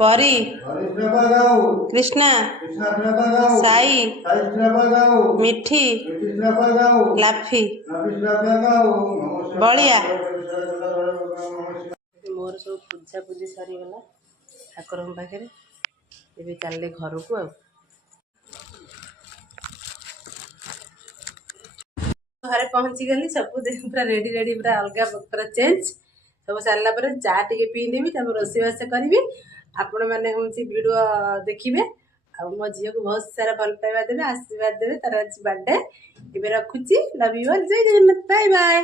परी कृष्णा साई मिठी लाफी बलिया मोर सब पूजा पूजी सरीगला ठाकुर पाखे ये चल घर को घरे पहुँची गली सब पूरा रेडी रेडी पूरा अलग पूरा चेंज सब सारा पर चा टे पीदेवी रोषेईवास करी आपण मैंने हूँ भिडियो देखिए आ मो झी को बहुत सारा भल पाइबा देवे आशीर्वाद देवे तार आज बर्थडे ये रखुची लव यू ऑल जय जगन्नाथ बाय बाय।